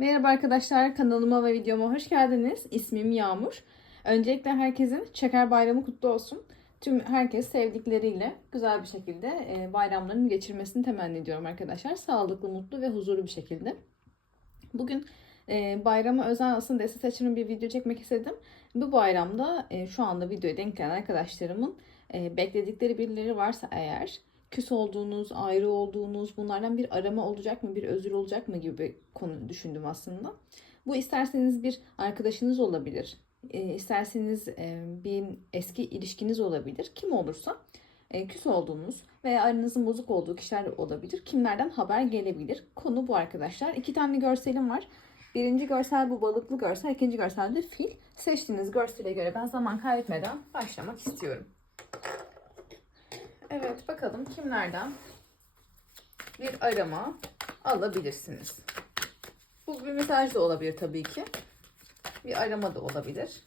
Merhaba arkadaşlar, kanalıma ve videoma hoş geldiniz. İsmim Yağmur. Öncelikle herkesin Şeker Bayramı kutlu olsun. Tüm herkes sevdikleriyle güzel bir şekilde e, bayramlarını geçirmesini temenni ediyorum arkadaşlar. Sağlıklı, mutlu ve huzurlu bir şekilde. Bugün e, bayrama özel aslında deste seçimi bir video çekmek istedim. Bu bayramda e, şu anda videoya denk gelen arkadaşlarımın bekledikleri birileri varsa eğer küs olduğunuz, ayrı olduğunuz bunlardan bir arama olacak mı, bir özür olacak mı gibi konu düşündüm aslında. Bu isterseniz bir arkadaşınız olabilir, e, isterseniz e, bir eski ilişkiniz olabilir, kim olursa e, küs olduğunuz veya aranızın bozuk olduğu kişiler olabilir. Kimlerden haber gelebilir? Konu bu arkadaşlar. İki tane görselim var. Birinci görsel bu balıklı görsel, ikinci görsel de fil. Seçtiğiniz görsele göre ben zaman kaybetmeden başlamak istiyorum. Evet bakalım kimlerden bir arama alabilirsiniz. Bu bir mesaj da olabilir tabii ki. Bir arama da olabilir.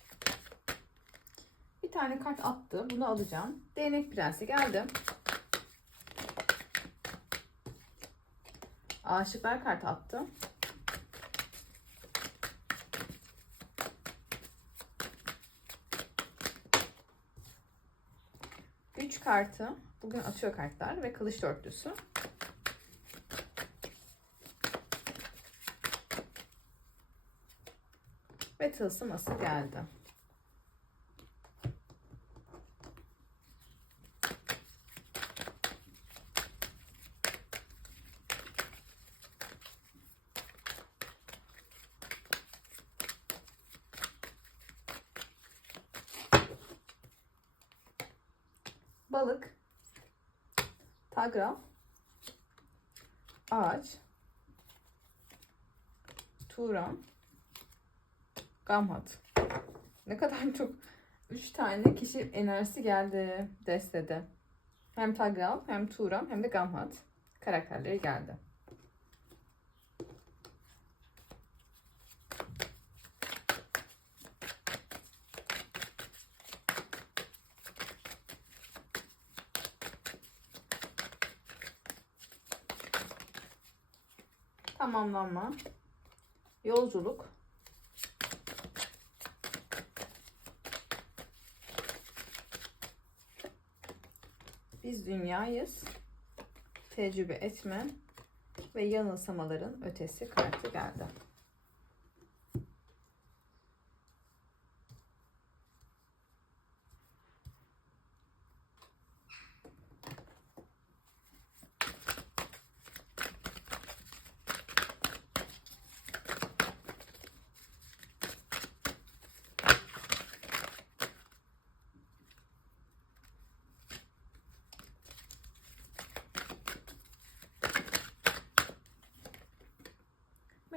Bir tane kart attı. Bunu alacağım. Değnek prensi geldi. Aşıklar kartı attı. Üç kartı. Bugün atıyor kartlar ve kılıç dörtlüsü. Ve tılsım ası geldi. Balık, tagra, ağaç, turan, gamhat. Ne kadar çok üç tane kişi enerjisi geldi destede. Hem Tagral, hem Turan, hem de Gamhat karakterleri geldi. Tamamlanma, yolculuk, Biz dünyayız. Tecrübe etme ve yanılsamaların ötesi kartı geldi.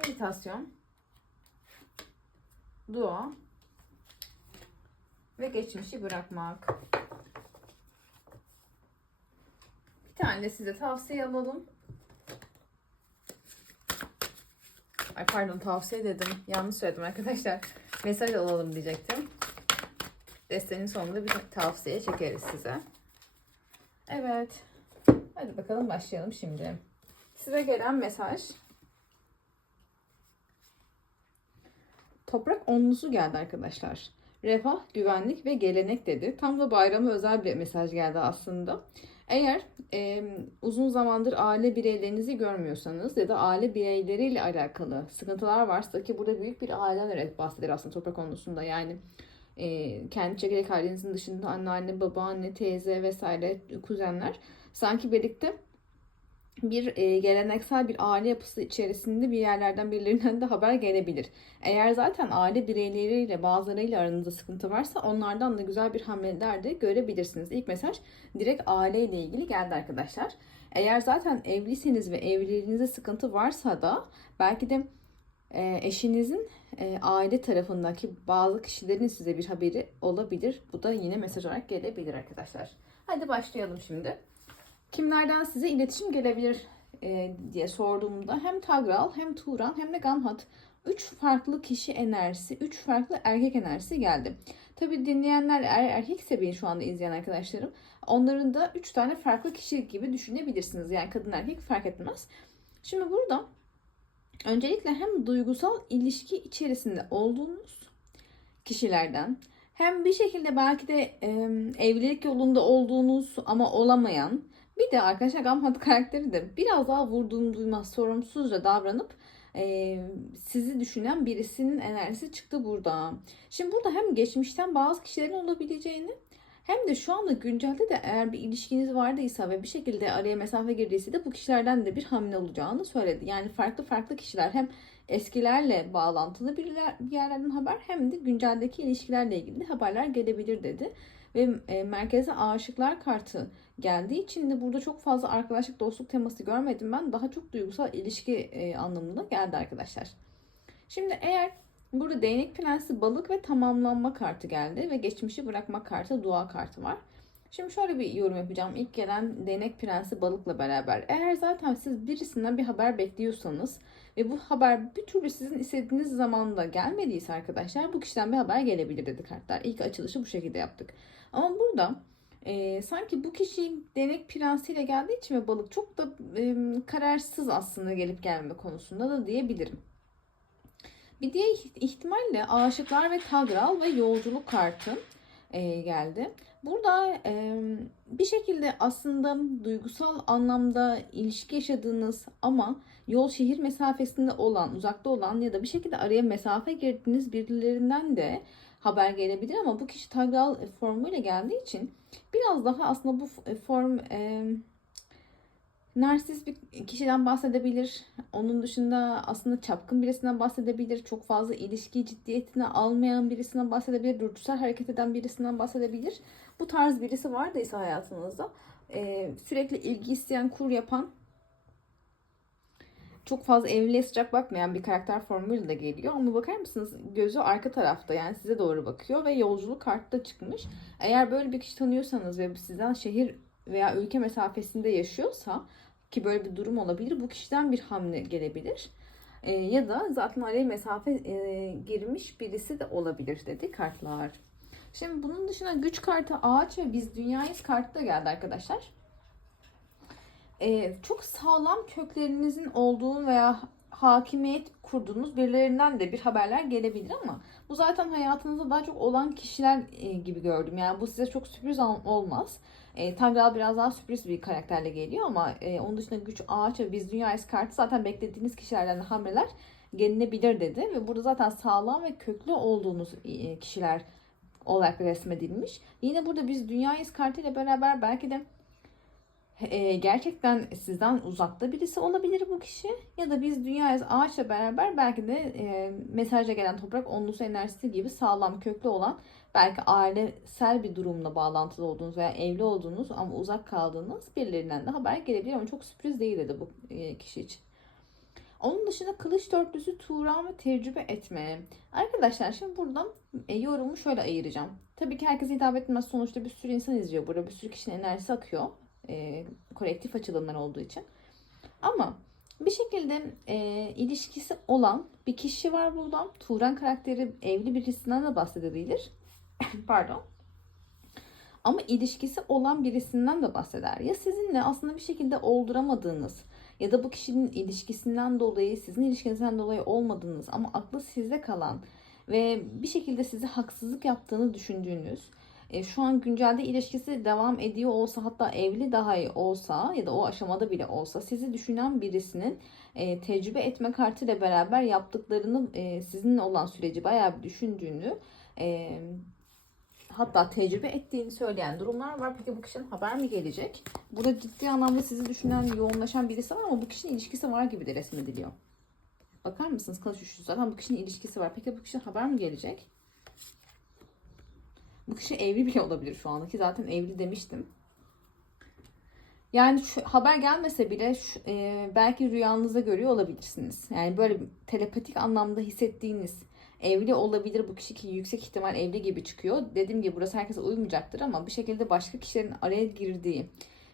Meditasyon, dua ve geçmişi bırakmak. Bir tane de size tavsiye alalım. Ay pardon tavsiye dedim. Yanlış söyledim arkadaşlar. Mesaj alalım diyecektim. Destenin sonunda bir tavsiye çekeriz size. Evet. Hadi bakalım başlayalım şimdi. Size gelen mesaj Toprak onlusu geldi arkadaşlar. Refah, güvenlik ve gelenek dedi. Tam da bayrama özel bir mesaj geldi aslında. Eğer e, uzun zamandır aile bireylerinizi görmüyorsanız ya da aile bireyleriyle alakalı sıkıntılar varsa ki burada büyük bir aileden evet bahseder aslında toprak konusunda yani e, kendi çekirdek ailenizin dışında anneanne, babaanne, teyze vesaire kuzenler sanki birlikte bir e, geleneksel bir aile yapısı içerisinde bir yerlerden birilerinden de haber gelebilir. Eğer zaten aile bireyleriyle bazılarıyla aranızda sıkıntı varsa onlardan da güzel bir hamleler de görebilirsiniz. İlk mesaj direkt aileyle ilgili geldi arkadaşlar. Eğer zaten evliyseniz ve evliliğinizde sıkıntı varsa da belki de e, eşinizin e, aile tarafındaki bazı kişilerin size bir haberi olabilir. Bu da yine mesaj olarak gelebilir arkadaşlar. Hadi başlayalım şimdi kimlerden size iletişim gelebilir e, diye sorduğumda hem Tagral hem Turan hem de Gamhat 3 farklı kişi enerjisi, 3 farklı erkek enerjisi geldi. Tabi dinleyenler eğer erkekse beni şu anda izleyen arkadaşlarım onların da 3 tane farklı kişi gibi düşünebilirsiniz. Yani kadın erkek fark etmez. Şimdi burada Öncelikle hem duygusal ilişki içerisinde olduğunuz kişilerden hem bir şekilde belki de e, evlilik yolunda olduğunuz ama olamayan bir de arkadaşlar Gamhat karakteri de biraz daha vurduğum duymaz sorumsuzca davranıp e, sizi düşünen birisinin enerjisi çıktı burada. Şimdi burada hem geçmişten bazı kişilerin olabileceğini hem de şu anda güncelde de eğer bir ilişkiniz vardıysa ve bir şekilde araya mesafe girdiyse de bu kişilerden de bir hamle olacağını söyledi. Yani farklı farklı kişiler hem eskilerle bağlantılı bir yerlerden haber hem de günceldeki ilişkilerle ilgili haberler gelebilir dedi. Ve e, merkeze aşıklar kartı geldiği için de burada çok fazla arkadaşlık, dostluk teması görmedim ben. Daha çok duygusal ilişki e, anlamında geldi arkadaşlar. Şimdi eğer burada değnek prensi balık ve tamamlanma kartı geldi ve geçmişi bırakma kartı dua kartı var. Şimdi şöyle bir yorum yapacağım. İlk gelen değnek prensi balıkla beraber. Eğer zaten siz birisinden bir haber bekliyorsanız ve bu haber bir türlü sizin istediğiniz zamanda gelmediyse arkadaşlar bu kişiden bir haber gelebilir dedi kartlar. İlk açılışı bu şekilde yaptık. Ama burada e, sanki bu kişi denek prensiyle geldiği için ve balık çok da e, kararsız aslında gelip gelme konusunda da diyebilirim. Bir diğer ihtimalle aşıklar ve tagral ve yolculuk kartı e, geldi. Burada e, bir şekilde aslında duygusal anlamda ilişki yaşadığınız ama yol şehir mesafesinde olan, uzakta olan ya da bir şekilde araya mesafe girdiğiniz birilerinden de haber gelebilir ama bu kişi tagral formuyla geldiği için biraz daha aslında bu form e, narsist bir kişiden bahsedebilir. Onun dışında aslında çapkın birisinden bahsedebilir. Çok fazla ilişki ciddiyetine almayan birisinden bahsedebilir. Dürtüsel hareket eden birisinden bahsedebilir. Bu tarz birisi vardıysa hayatınızda e, sürekli ilgi isteyen, kur yapan çok fazla evliliğe sıcak bakmayan bir karakter formuyla da geliyor. Ama bakar mısınız gözü arka tarafta yani size doğru bakıyor ve yolculuk kartta çıkmış. Eğer böyle bir kişi tanıyorsanız ve sizden şehir veya ülke mesafesinde yaşıyorsa ki böyle bir durum olabilir. Bu kişiden bir hamle gelebilir. E, ya da zaten araya mesafe e, girmiş birisi de olabilir dedi kartlar. Şimdi bunun dışında güç kartı ağaç ve biz dünyayız kartı da geldi arkadaşlar. E, çok sağlam köklerinizin olduğu veya hakimiyet kurduğunuz birilerinden de bir haberler gelebilir ama bu zaten hayatınızda daha çok olan kişiler e, gibi gördüm. Yani bu size çok sürpriz olmaz. E, Tangral biraz daha sürpriz bir karakterle geliyor ama e, onun dışında güç ağaç ve biz dünya kartı zaten beklediğiniz kişilerden hamleler gelinebilir dedi. Ve burada zaten sağlam ve köklü olduğunuz e, kişiler olarak resmedilmiş. Yine burada biz dünya kartı ile beraber belki de e, gerçekten sizden uzakta birisi olabilir bu kişi ya da biz dünya ağaçla beraber belki de e, mesajla gelen toprak onlusu enerjisi gibi sağlam köklü olan belki ailesel bir durumla bağlantılı olduğunuz veya evli olduğunuz ama uzak kaldığınız birilerinden de haber gelebilir ama çok sürpriz değil dedi bu e, kişi için. Onun dışında kılıç dörtlüsü Turan tecrübe etme. Arkadaşlar şimdi buradan e, yorumu şöyle ayıracağım. Tabii ki herkese hitap etmez. Sonuçta bir sürü insan izliyor. Burada bir sürü kişinin enerjisi akıyor. E, kolektif açılımlar olduğu için. Ama bir şekilde e, ilişkisi olan bir kişi var buradan. Turan karakteri evli birisinden de bahsedebilir. Pardon. Ama ilişkisi olan birisinden de bahseder. Ya sizinle aslında bir şekilde olduramadığınız ya da bu kişinin ilişkisinden dolayı sizin ilişkinizden dolayı olmadığınız ama aklı sizde kalan ve bir şekilde size haksızlık yaptığını düşündüğünüz e, şu an güncelde ilişkisi devam ediyor olsa hatta evli daha iyi olsa ya da o aşamada bile olsa sizi düşünen birisinin e, tecrübe etme kartıyla beraber yaptıklarını e, sizinle olan süreci bayağı bir düşündüğünü e, hatta tecrübe ettiğini söyleyen durumlar var. Peki bu kişinin haber mi gelecek? Burada ciddi anlamda sizi düşünen, yoğunlaşan birisi var ama bu kişinin ilişkisi var gibi de resmediliyor. Bakar mısınız? Kılıç üçlüsü zaten bu kişinin ilişkisi var. Peki bu kişinin haber mi gelecek? Bu kişi evli bile olabilir şu andaki. Zaten evli demiştim. Yani şu haber gelmese bile şu, e, belki rüyanızda görüyor olabilirsiniz. Yani böyle telepatik anlamda hissettiğiniz evli olabilir bu kişi ki yüksek ihtimal evli gibi çıkıyor. Dediğim gibi burası herkese uymayacaktır ama bir şekilde başka kişilerin araya girdiği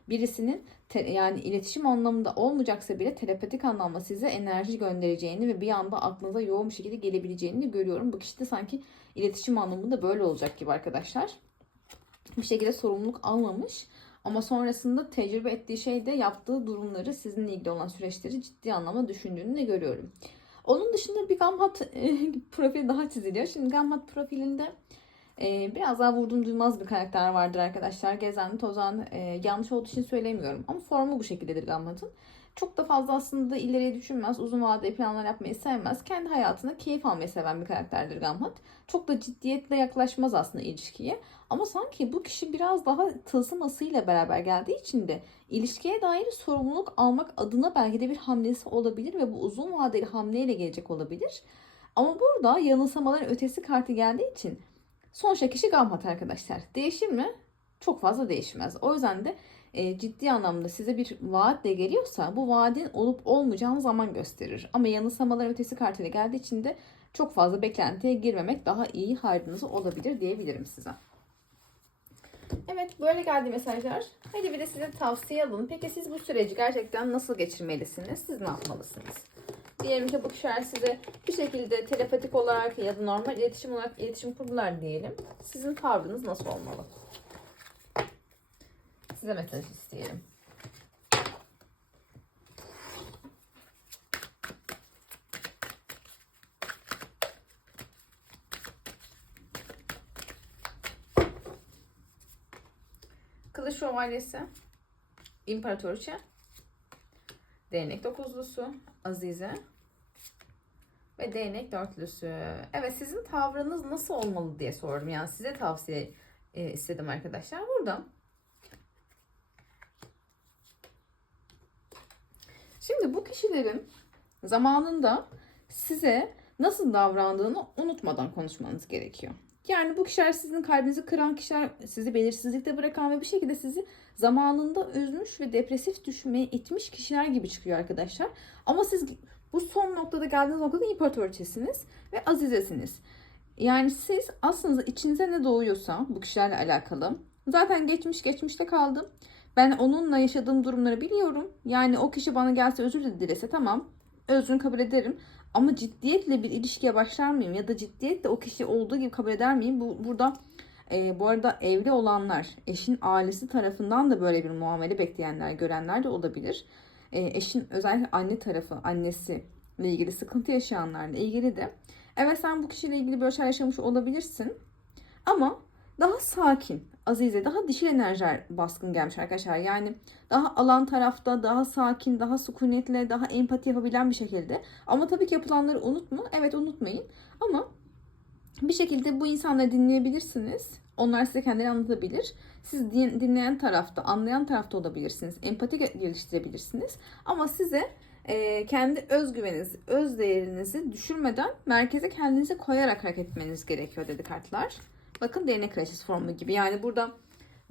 birisinin te, yani iletişim anlamında olmayacaksa bile telepatik anlamda size enerji göndereceğini ve bir anda aklınıza yoğun bir şekilde gelebileceğini görüyorum. Bu kişi de sanki iletişim anlamında böyle olacak gibi arkadaşlar. Bir şekilde sorumluluk almamış Ama sonrasında tecrübe ettiği şey de yaptığı durumları, sizinle ilgili olan süreçleri ciddi anlamda düşündüğünü de görüyorum. Onun dışında bir Gamhat profili daha çiziliyor. Şimdi Gamhat profilinde e, biraz daha vurdum duymaz bir karakter vardır arkadaşlar. Gezen, tozan, e, yanlış olduğu için söylemiyorum. Ama formu bu şekildedir Gamhat'ın. Çok da fazla aslında ileriye düşünmez, uzun vadeli planlar yapmayı sevmez. Kendi hayatına keyif almayı seven bir karakterdir Gamhat. Çok da ciddiyetle yaklaşmaz aslında ilişkiye. Ama sanki bu kişi biraz daha tılsım asıyla beraber geldiği için de ilişkiye dair sorumluluk almak adına belki de bir hamlesi olabilir ve bu uzun vadeli hamleyle gelecek olabilir. Ama burada yanılsamaların ötesi kartı geldiği için sonuçta kişi Gamhat arkadaşlar. Değişir mi? Çok fazla değişmez. O yüzden de e, ciddi anlamda size bir vaatle geliyorsa bu vaadin olup olmayacağını zaman gösterir. Ama yanılsamaların ötesi kartıyla geldiği için de çok fazla beklentiye girmemek daha iyi hayrınıza olabilir diyebilirim size. Evet böyle geldi mesajlar. Hadi bir de size tavsiye alalım. Peki siz bu süreci gerçekten nasıl geçirmelisiniz? Siz ne yapmalısınız? Diyelim ki bu kişiler size bir şekilde telepatik olarak ya da normal iletişim olarak iletişim kurdular diyelim. Sizin tavrınız nasıl olmalı? Size mesaj isteyelim. Kılıç Şövalyesi, İmparatoriçe, Değnek Dokuzlusu, Azize ve Değnek Dörtlüsü. Evet sizin tavrınız nasıl olmalı diye sordum. Yani size tavsiye e, istedim arkadaşlar. Burada Şimdi bu kişilerin zamanında size nasıl davrandığını unutmadan konuşmanız gerekiyor. Yani bu kişiler sizin kalbinizi kıran kişiler, sizi belirsizlikte bırakan ve bir şekilde sizi zamanında üzmüş ve depresif düşmeye itmiş kişiler gibi çıkıyor arkadaşlar. Ama siz bu son noktada geldiğiniz noktada imparatoriçesiniz ve azizesiniz. Yani siz aslında içinize ne doğuyorsa bu kişilerle alakalı zaten geçmiş geçmişte kaldı. Ben onunla yaşadığım durumları biliyorum. Yani o kişi bana gelse özür dilese tamam özrünü kabul ederim. Ama ciddiyetle bir ilişkiye başlar mıyım ya da ciddiyetle o kişi olduğu gibi kabul eder miyim? Bu burada e, bu arada evli olanlar eşin ailesi tarafından da böyle bir muamele bekleyenler, görenler de olabilir. E, eşin özellikle anne tarafı, annesi ile ilgili sıkıntı yaşayanlarla ilgili de evet sen bu kişiyle ilgili böyle şeyler yaşamış olabilirsin. Ama daha sakin, Azize daha dişil enerjiler baskın gelmiş arkadaşlar. Yani daha alan tarafta, daha sakin, daha sükunetle, daha empati yapabilen bir şekilde. Ama tabii ki yapılanları unutma. Evet unutmayın. Ama bir şekilde bu insanları dinleyebilirsiniz. Onlar size kendileri anlatabilir. Siz dinleyen tarafta, anlayan tarafta olabilirsiniz. Empati geliştirebilirsiniz. Ama size e, kendi özgüveninizi, öz değerinizi düşürmeden merkeze kendinizi koyarak hareket etmeniz gerekiyor dedi kartlar. Bakın değnek kraliçesi formu gibi. Yani burada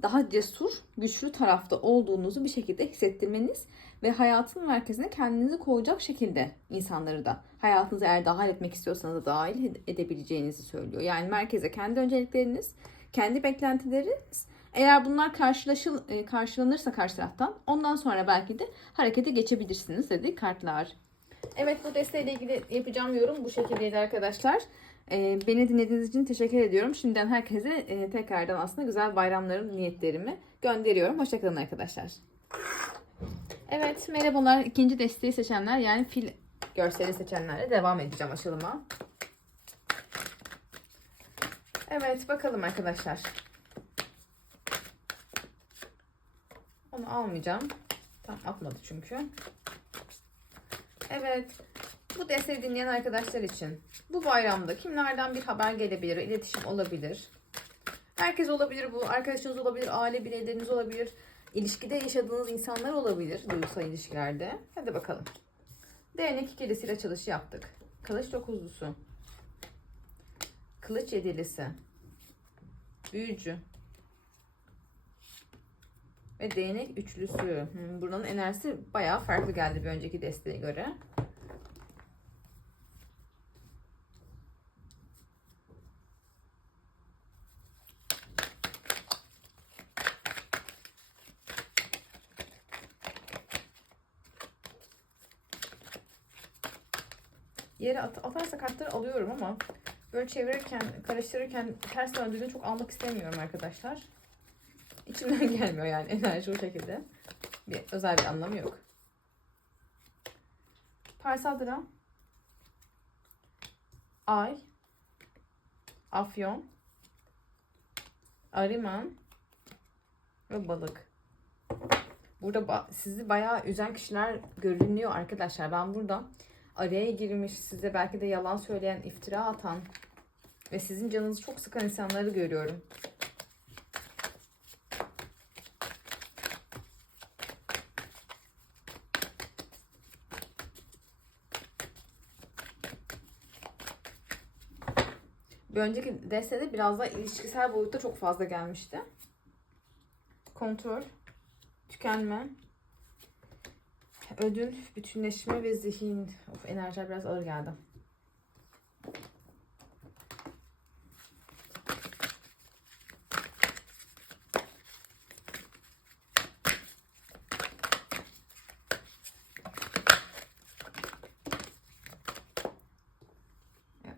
daha cesur, güçlü tarafta olduğunuzu bir şekilde hissettirmeniz ve hayatın merkezine kendinizi koyacak şekilde insanları da hayatınızı eğer dahil etmek istiyorsanız da dahil edebileceğinizi söylüyor. Yani merkeze kendi öncelikleriniz, kendi beklentileriniz eğer bunlar karşılaşıl, e, karşılanırsa karşı taraftan ondan sonra belki de harekete geçebilirsiniz dedi kartlar. Evet bu desteğiyle ilgili yapacağım yorum bu şekildeydi arkadaşlar. Ee, beni dinlediğiniz için teşekkür ediyorum. Şimdiden herkese e, tekrardan aslında güzel bayramların niyetlerimi gönderiyorum. Hoşçakalın arkadaşlar. Evet merhabalar. İkinci desteği seçenler yani fil görseli seçenlerle devam edeceğim açılıma. Evet bakalım arkadaşlar. Onu almayacağım. Tam atmadı çünkü. Evet. Bu desteği dinleyen arkadaşlar için bu bayramda kimlerden bir haber gelebilir, iletişim olabilir. Herkes olabilir bu, arkadaşınız olabilir, aile bireyleriniz olabilir, ilişkide yaşadığınız insanlar olabilir duygusal ilişkilerde. Hadi bakalım. Değnek ikilisiyle açılışı yaptık. Kılıç dokuzlusu. Kılıç yedilisi. Büyücü. Ve değnek üçlüsü. Hmm, buranın enerjisi bayağı farklı geldi bir önceki desteğe göre. Kartları alıyorum ama böyle çevirirken, karıştırırken ters döndüğünde çok almak istemiyorum arkadaşlar. İçimden gelmiyor yani enerji o şekilde. Bir özel bir anlamı yok. Parsadra. Ay. Afyon. Ariman. Ve balık. Burada ba- sizi bayağı üzen kişiler görünüyor arkadaşlar. Ben burada araya girmiş, size belki de yalan söyleyen, iftira atan ve sizin canınızı çok sıkan insanları görüyorum. Bir önceki destede biraz daha ilişkisel boyutta çok fazla gelmişti. Kontrol, tükenme, ödül, bütünleşme ve zihin. Of enerjiler biraz ağır geldi.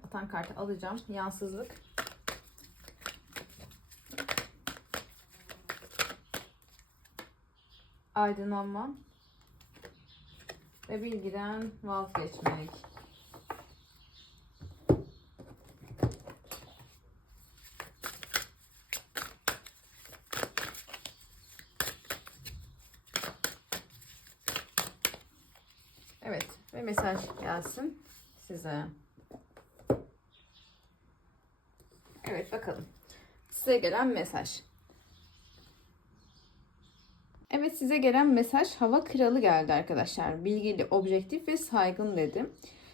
Atan kartı alacağım. Yansızlık. Aydınlanma. Ve bilgiden vazgeçmek. Evet ve mesaj gelsin size. Evet bakalım. Size gelen mesaj. Evet size gelen mesaj hava kralı geldi arkadaşlar. Bilgili, objektif ve saygın dedim.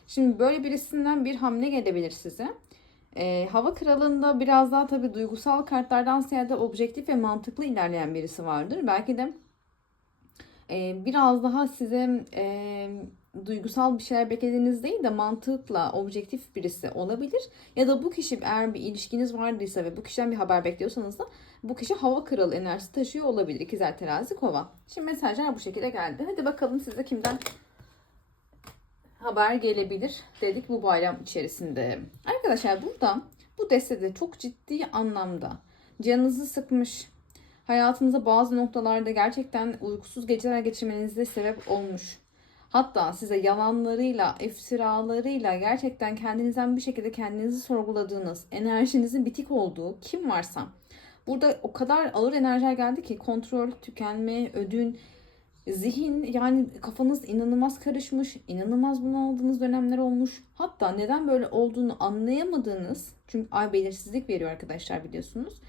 Şimdi böyle birisinden bir hamle gelebilir size. Ee, hava kralında biraz daha tabii duygusal kartlardan ziyade objektif ve mantıklı ilerleyen birisi vardır. Belki de e, biraz daha size e, duygusal bir şeyler beklediğiniz değil de mantıkla objektif birisi olabilir. Ya da bu kişi eğer bir ilişkiniz vardıysa ve bu kişiden bir haber bekliyorsanız da bu kişi hava kralı enerjisi taşıyor olabilir. İkizler terazi kova. Şimdi mesajlar bu şekilde geldi. Hadi bakalım size kimden haber gelebilir dedik bu bayram içerisinde. Arkadaşlar burada bu destede çok ciddi anlamda canınızı sıkmış, hayatınıza bazı noktalarda gerçekten uykusuz geceler geçirmenize sebep olmuş. Hatta size yalanlarıyla, iftiralarıyla gerçekten kendinizden bir şekilde kendinizi sorguladığınız, enerjinizin bitik olduğu kim varsa burada o kadar ağır enerjiler geldi ki kontrol, tükenme, ödün, zihin yani kafanız inanılmaz karışmış, inanılmaz bunaldığınız dönemler olmuş. Hatta neden böyle olduğunu anlayamadığınız çünkü ay belirsizlik veriyor arkadaşlar biliyorsunuz.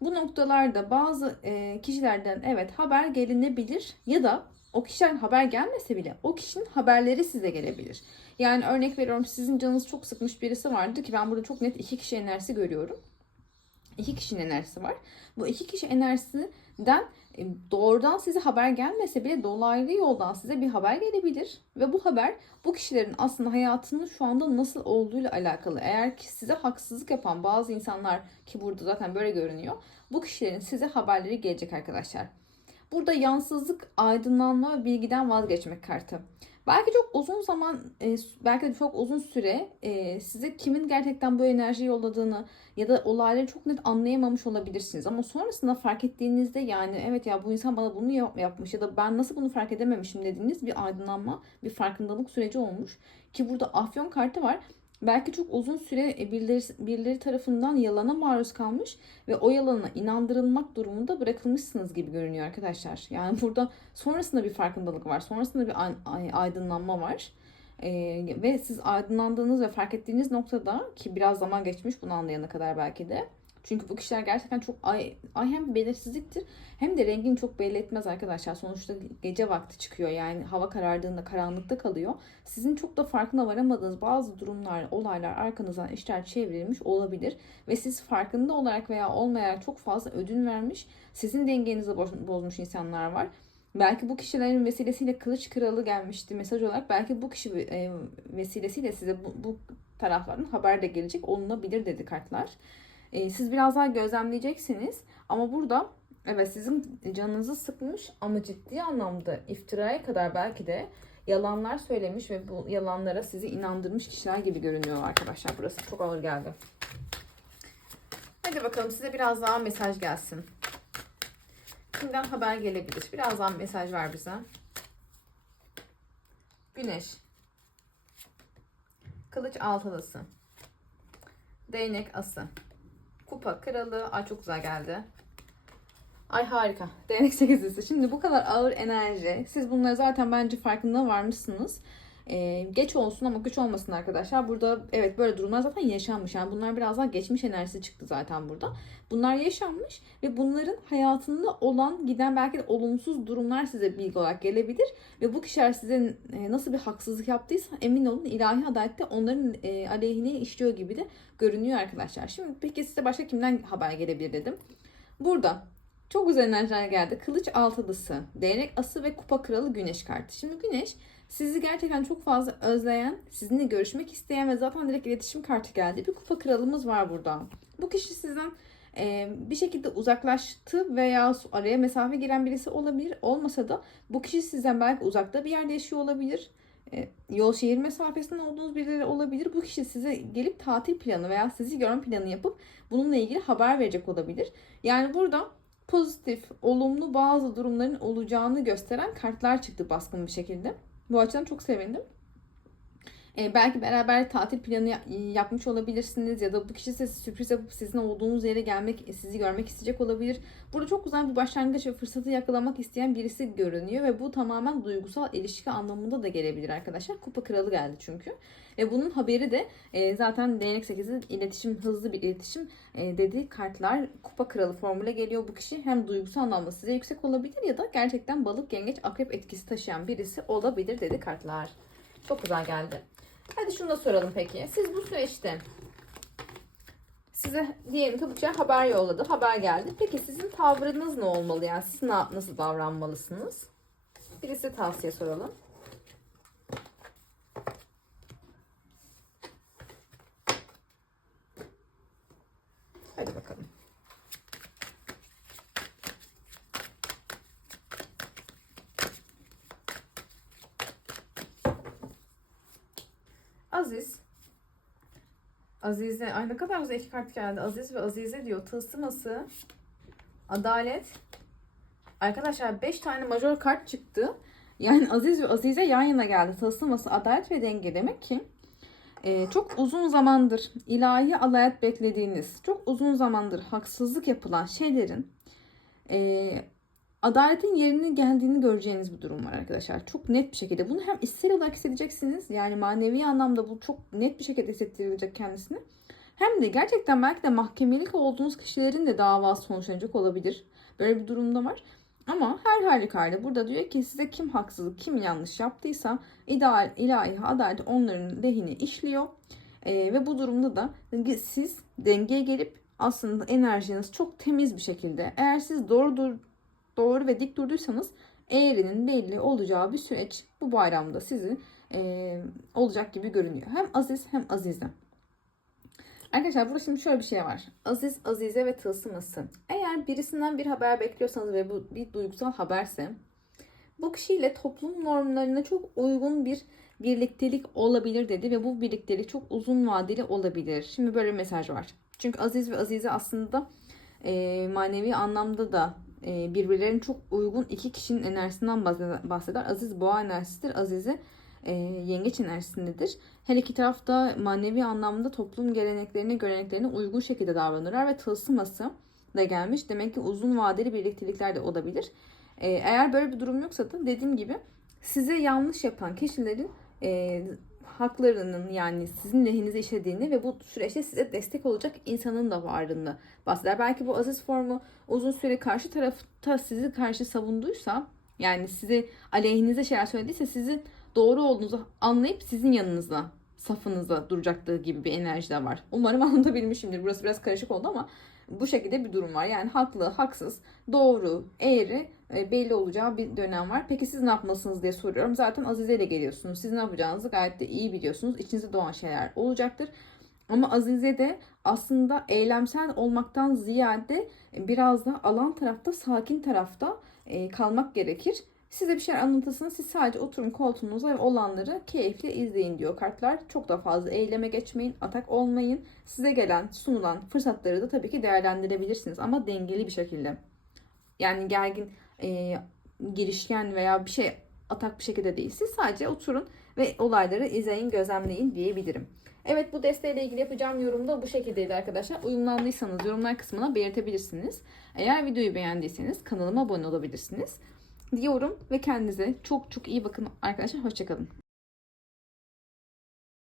Bu noktalarda bazı kişilerden evet haber gelinebilir ya da o kişiden haber gelmese bile o kişinin haberleri size gelebilir. Yani örnek veriyorum sizin canınız çok sıkmış birisi vardı ki ben burada çok net iki kişi enerjisi görüyorum. İki kişinin enerjisi var. Bu iki kişi enerjisinden e, doğrudan size haber gelmese bile dolaylı yoldan size bir haber gelebilir. Ve bu haber bu kişilerin aslında hayatının şu anda nasıl olduğuyla alakalı. Eğer ki size haksızlık yapan bazı insanlar ki burada zaten böyle görünüyor. Bu kişilerin size haberleri gelecek arkadaşlar. Burada yansızlık, aydınlanma ve bilgiden vazgeçmek kartı. Belki çok uzun zaman, e, belki de çok uzun süre e, size kimin gerçekten bu enerjiyi yolladığını ya da olayları çok net anlayamamış olabilirsiniz. Ama sonrasında fark ettiğinizde yani evet ya bu insan bana bunu yap- yapmış ya da ben nasıl bunu fark edememişim dediğiniz bir aydınlanma, bir farkındalık süreci olmuş. Ki burada afyon kartı var. Belki çok uzun süre e, birileri, birileri tarafından yalana maruz kalmış ve o yalana inandırılmak durumunda bırakılmışsınız gibi görünüyor arkadaşlar. Yani burada sonrasında bir farkındalık var. Sonrasında bir ay- ay- aydınlanma var. Ee, ve siz aydınlandığınız ve fark ettiğiniz noktada ki biraz zaman geçmiş bunu anlayana kadar belki de. Çünkü bu kişiler gerçekten çok ay, ay hem belirsizliktir hem de rengini çok belli etmez arkadaşlar. Sonuçta gece vakti çıkıyor yani hava karardığında karanlıkta kalıyor. Sizin çok da farkına varamadığınız bazı durumlar, olaylar arkanızdan işler çevrilmiş olabilir. Ve siz farkında olarak veya olmayarak çok fazla ödün vermiş, sizin dengenizi boz- bozmuş insanlar var. Belki bu kişilerin vesilesiyle kılıç kralı gelmişti mesaj olarak. Belki bu kişi e, vesilesiyle size bu, bu tarafların haber de gelecek olunabilir dedi kartlar. E, siz biraz daha gözlemleyeceksiniz. Ama burada evet sizin canınızı sıkmış ama ciddi anlamda iftiraya kadar belki de yalanlar söylemiş ve bu yalanlara sizi inandırmış kişiler gibi görünüyor arkadaşlar. Burası çok ağır geldi. Hadi bakalım size biraz daha mesaj gelsin. kimden haber gelebilir? Birazdan mesaj ver bize. Güneş. Kılıç altılısı. Değnek ası. Kupa kralı. Ay çok güzel geldi. Ay harika. Değnek sekizlisi. Şimdi bu kadar ağır enerji. Siz bunları zaten bence farkında varmışsınız. Ee, geç olsun ama güç olmasın arkadaşlar. Burada evet böyle durumlar zaten yaşanmış. Yani bunlar biraz daha geçmiş enerjisi çıktı zaten burada. Bunlar yaşanmış ve bunların hayatında olan giden belki de olumsuz durumlar size bilgi olarak gelebilir. Ve bu kişiler size e, nasıl bir haksızlık yaptıysa emin olun ilahi adalette onların e, aleyhine işliyor gibi de görünüyor arkadaşlar. Şimdi peki size başka kimden haber gelebilir dedim. Burada çok güzel enerjiler geldi. Kılıç altılısı, değnek ası ve kupa kralı güneş kartı. Şimdi güneş sizi gerçekten çok fazla özleyen, sizinle görüşmek isteyen ve zaten direkt iletişim kartı geldi. Bir kupa kralımız var burada. Bu kişi sizden e, bir şekilde uzaklaştı veya araya mesafe giren birisi olabilir. Olmasa da bu kişi sizden belki uzakta bir yerde yaşıyor olabilir. E, yol şehir mesafesinden olduğunuz birileri olabilir. Bu kişi size gelip tatil planı veya sizi görme planı yapıp bununla ilgili haber verecek olabilir. Yani burada pozitif, olumlu bazı durumların olacağını gösteren kartlar çıktı baskın bir şekilde. Bu açıdan çok sevindim. Ee, belki beraber tatil planı yap- yapmış olabilirsiniz ya da bu kişi size sürpriz yapıp sizin olduğunuz yere gelmek, sizi görmek isteyecek olabilir. Burada çok güzel bir başlangıç ve fırsatı yakalamak isteyen birisi görünüyor ve bu tamamen duygusal ilişki anlamında da gelebilir arkadaşlar. Kupa kralı geldi çünkü. Ve bunun haberi de e, zaten değnek 8'in iletişim, hızlı bir iletişim e, dediği kartlar kupa kralı formüle geliyor. Bu kişi hem duygusal anlamda size yüksek olabilir ya da gerçekten balık, yengeç, akrep etkisi taşıyan birisi olabilir dedi kartlar. Çok güzel geldi. Hadi şunu da soralım peki. Siz bu süreçte size diyelim ki bıçağa haber yolladı. Haber geldi. Peki sizin tavrınız ne olmalı? Yani siz ne, nasıl davranmalısınız? Birisi tavsiye soralım. Hadi bakalım. Aziz. Azize. Ay ne kadar güzel iki kart geldi. Aziz ve Azize diyor. Tılsıması. Adalet. Arkadaşlar 5 tane majör kart çıktı. Yani Aziz ve Azize yan yana geldi. Tılsıması, adalet ve denge demek ki e, çok uzun zamandır ilahi alayet beklediğiniz, çok uzun zamandır haksızlık yapılan şeylerin e, adaletin yerine geldiğini göreceğiniz bir durum var arkadaşlar. Çok net bir şekilde. Bunu hem içsel olarak hissedeceksiniz. Yani manevi anlamda bu çok net bir şekilde hissettirilecek kendisine. Hem de gerçekten belki de mahkemelik olduğunuz kişilerin de davası sonuçlanacak olabilir. Böyle bir durumda var. Ama her halükarda burada diyor ki size kim haksızlık, kim yanlış yaptıysa ideal, ilahi adalet onların lehine işliyor. Ee, ve bu durumda da siz dengeye gelip aslında enerjiniz çok temiz bir şekilde eğer siz doğru doğru ve dik durduysanız eğrinin belli olacağı bir süreç bu bayramda sizin e, olacak gibi görünüyor. Hem aziz hem azize. Arkadaşlar burada şimdi şöyle bir şey var. Aziz, Azize ve tılsıması. Eğer birisinden bir haber bekliyorsanız ve bu bir duygusal haberse bu kişiyle toplum normlarına çok uygun bir birliktelik olabilir dedi ve bu birliktelik çok uzun vadeli olabilir. Şimdi böyle bir mesaj var. Çünkü Aziz ve Azize aslında e, manevi anlamda da birbirlerine çok uygun iki kişinin enerjisinden bahseder. Aziz boğa enerjisidir. Azize e, yengeç enerjisindedir. Her iki taraf da manevi anlamda toplum geleneklerine, göreneklerine uygun şekilde davranırlar ve tılsıması da gelmiş. Demek ki uzun vadeli birliktelikler de olabilir. E, eğer böyle bir durum yoksa da dediğim gibi size yanlış yapan kişilerin e, haklarının yani sizin lehinize işlediğini ve bu süreçte size destek olacak insanın da varlığını bahseder. Belki bu aziz formu uzun süre karşı tarafta sizi karşı savunduysa yani sizi aleyhinize şeyler söylediyse sizin doğru olduğunuzu anlayıp sizin yanınızda safınızda duracaktı gibi bir enerji de var. Umarım anlatabilmişimdir. Burası biraz karışık oldu ama bu şekilde bir durum var. Yani haklı, haksız, doğru, eğri belli olacağı bir dönem var. Peki siz ne yapmalısınız diye soruyorum. Zaten Azize ile geliyorsunuz. Siz ne yapacağınızı gayet de iyi biliyorsunuz. İçinize doğan şeyler olacaktır. Ama Azize de aslında eylemsel olmaktan ziyade biraz da alan tarafta, sakin tarafta e, kalmak gerekir. Size bir şeyler anlatılsın. Siz sadece oturun koltuğunuza ve olanları keyifle izleyin diyor kartlar. Çok da fazla eyleme geçmeyin, atak olmayın. Size gelen, sunulan fırsatları da tabii ki değerlendirebilirsiniz ama dengeli bir şekilde. Yani gergin, e, girişken veya bir şey atak bir şekilde değil. Siz sadece oturun ve olayları izleyin, gözlemleyin diyebilirim. Evet bu desteğiyle ilgili yapacağım yorum da bu şekildeydi arkadaşlar. Uyumlandıysanız yorumlar kısmına belirtebilirsiniz. Eğer videoyu beğendiyseniz kanalıma abone olabilirsiniz. Diyorum ve kendinize çok çok iyi bakın arkadaşlar. Hoşçakalın.